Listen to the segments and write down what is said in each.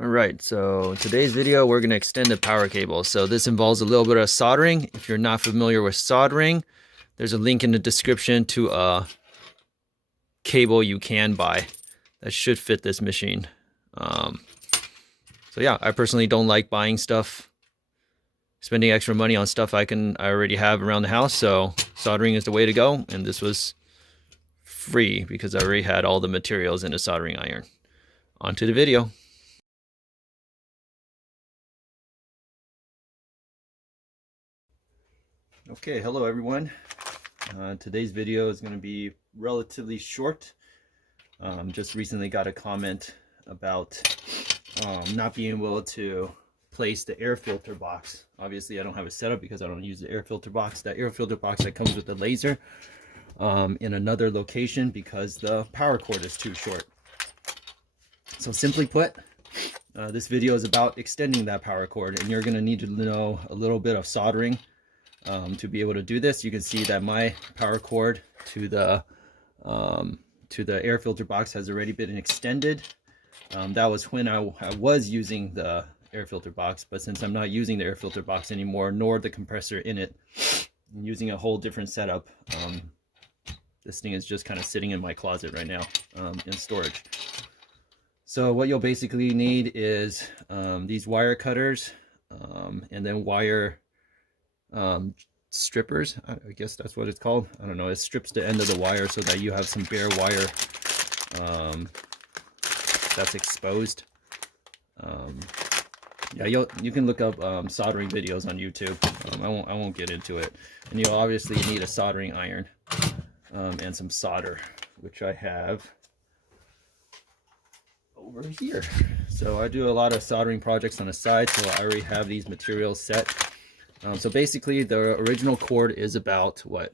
Alright, so today's video we're going to extend the power cable. So this involves a little bit of soldering. If you're not familiar with soldering, there's a link in the description to a cable you can buy that should fit this machine. So yeah, I personally don't like buying stuff, spending extra money on stuff I already have around the house, so soldering is the way to go, and this was free because I already had all the materials in a soldering iron. On to the video. Okay, hello everyone. Today's video is going to be relatively short. Just recently got a comment about not being able to place the air filter box. Obviously I don't have a setup because I don't use the air filter box. That air filter box that comes with the laser in another location because the power cord is too short. So simply put, this video is about extending that power cord, and you're going to need to know a little bit of soldering to be able to do this. You can see that my power cord to the air filter box has already been extended. That was when I was using the air filter box, but since I'm not using the air filter box anymore, nor the compressor in it, I'm using a whole different setup. This thing is just kind of sitting in my closet right now in storage. So what you'll basically need is these wire cutters and then wire strippers. I guess that's what it's called. I don't know. It strips the end of the wire so that you have some bare wire that's exposed. Yeah, you can look up soldering videos on YouTube. I won't get into it. And you'll obviously need a soldering iron and some solder, which I have over here. So I do a lot of soldering projects on the side, so I already have these materials set. So basically the original cord is about, what,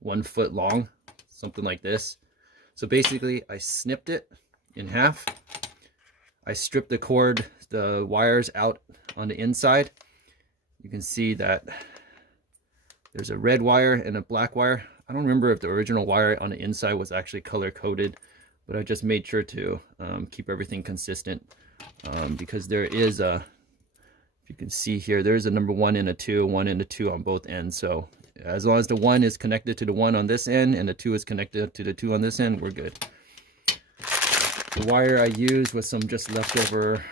1 foot long, something like this. So basically I snipped it in half. I stripped the cord, the wires out on the inside. You can see that there's a red wire and a black wire. I don't remember if the original wire on the inside was actually color coded, but I just made sure to keep everything consistent because there is a, you can see here, there's a number 1 and a 2, 1 and a 2 on both ends. So as long as the 1 is connected to the 1 on this end and the 2 is connected to the 2 on this end, we're good. The wire I used was some just leftover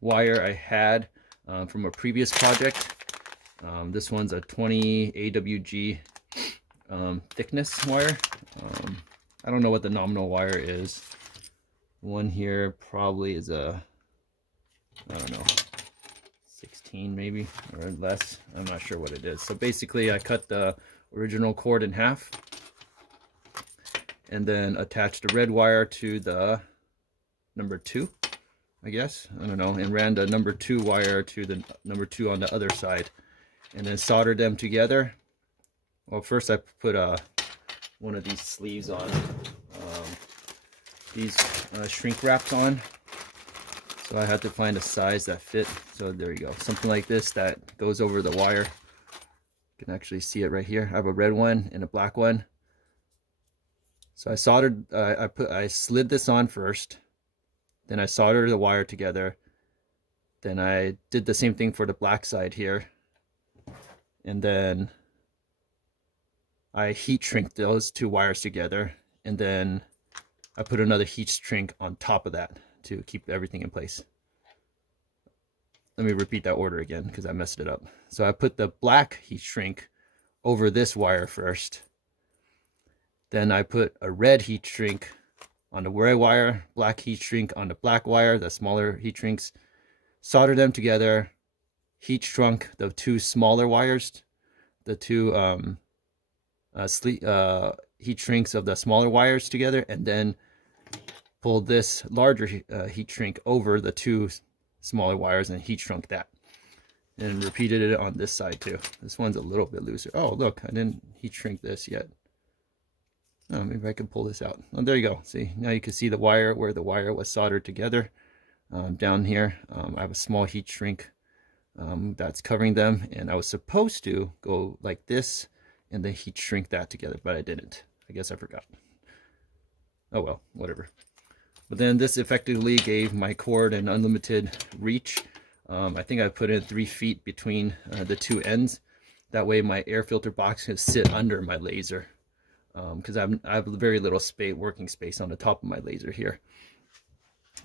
wire I had from a previous project. This one's a 20 AWG thickness wire. I don't know what the nominal wire is. One here probably is a, I don't know, 16 maybe, or less. I'm not sure what it is. So basically I cut the original cord in half and then attached the red wire to the number 2, I guess, I don't know, and ran the number 2 wire to the number 2 on the other side, and then soldered them together. Well, first I put one of these sleeves on, these shrink wraps on. So I had to find a size that fit. So there you go, something like this that goes over the wire. You can actually see it right here. I have a red one and a black one. So I soldered, I slid this on first, then I soldered the wire together, then I did the same thing for the black side here, and then I heat shrinked those 2 wires together, and then I put another heat shrink on top of that to keep everything in place. Let me repeat that order again because I messed it up. So I put the black heat shrink over this wire first. Then I put a red heat shrink on the red wire, black heat shrink on the black wire, the smaller heat shrinks, soldered them together, heat shrunk the 2 smaller wires, the 2 heat shrinks of the smaller wires together, and then pulled this larger heat shrink over the 2 smaller wires and heat shrunk that. And repeated it on this side too. This one's a little bit looser. Oh, look, I didn't heat shrink this yet. Oh, maybe I can pull this out. Oh, there you go. See, now you can see the wire where the wire was soldered together. Down here, I have a small heat shrink that's covering them, and I was supposed to go like this and then heat shrink that together, but I didn't. I guess I forgot. Oh well, whatever. But then this effectively gave my cord an unlimited reach. I think I put in 3 feet between the two ends. That way my air filter box can sit under my laser, because I have very little space, working space on the top of my laser here.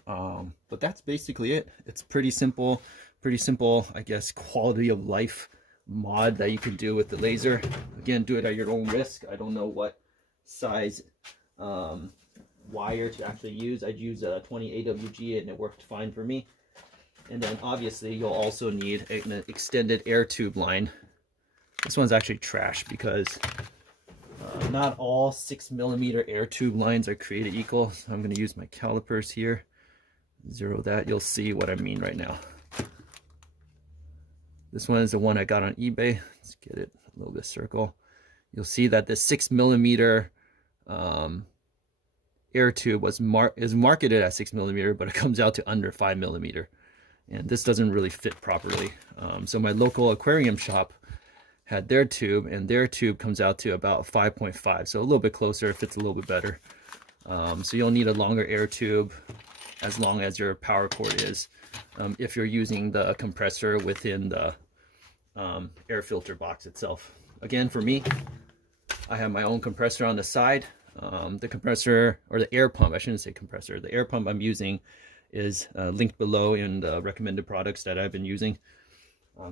But that's basically it. It's pretty simple, I guess, quality of life mod that you can do with the laser. Again, do it at your own risk. I don't know what size wire to actually use. I'd use a 20 AWG and it worked fine for me. And then obviously you'll also need an extended air tube line. This one's actually trash because not all 6mm air tube lines are created equal. So I'm going to use my calipers here. Zero that. You'll see what I mean right now. This one is the one I got on eBay. Let's get it a little bit circle. You'll see that the 6mm air tube is marketed at 6mm, but it comes out to under 5mm. And this doesn't really fit properly. So my local aquarium shop had their tube, and their tube comes out to about 5.5, so a little bit closer, it fits a little bit better. So you'll need a longer air tube, as long as your power cord is, if you're using the compressor within the air filter box itself. Again, for me, I have my own compressor on the side. The compressor, or the air pump, I shouldn't say compressor, the air pump I'm using is linked below in the recommended products that I've been using.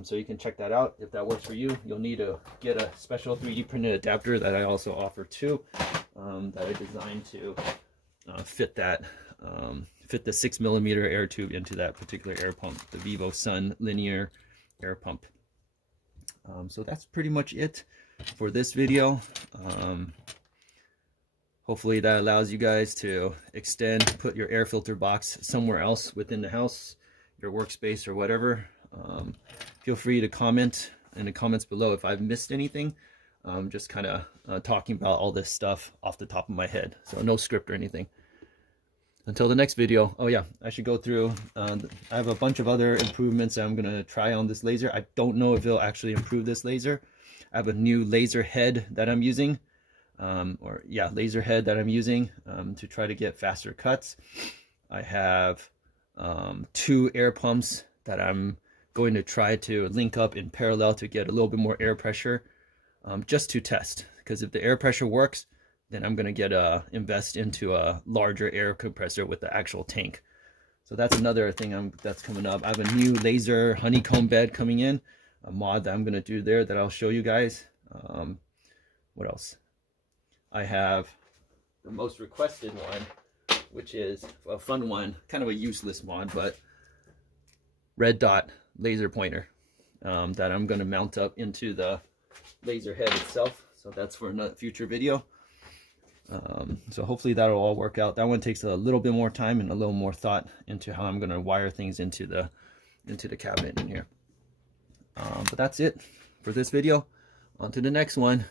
So you can check that out. If that works for you, you'll need to get a special 3D printed adapter that I also offer too, that I designed to fit the 6mm air tube into that particular air pump, the Vivo Sun linear air pump. So that's pretty much it for this video. Hopefully that allows you guys to put your air filter box somewhere else within the house, your workspace or whatever. Feel free to comment in the comments below if I've missed anything. Just kind of talking about all this stuff off the top of my head, so no script or anything. Until the next video. Oh yeah, I should go through, I have a bunch of other improvements that I'm going to try on this laser. I don't know if it'll actually improve this laser. I have a new laser head that I'm using, laser head that I'm using to try to get faster cuts. I have 2 air pumps that I'm going to try to link up in parallel to get a little bit more air pressure, just to test, because if the air pressure works, then I'm going to invest into a larger air compressor with the actual tank. So that's another thing that's coming up. I have a new laser honeycomb bed coming in, a mod that I'm going to do there that I'll show you guys. What else? I have the most requested one, which is a fun one, kind of a useless mod, but red dot laser pointer that I'm going to mount up into the laser head itself. So that's for another future video. So hopefully that'll all work out. That one takes a little bit more time and a little more thought into how I'm going to wire things into the cabinet in here. But that's it for this video. On to the next one.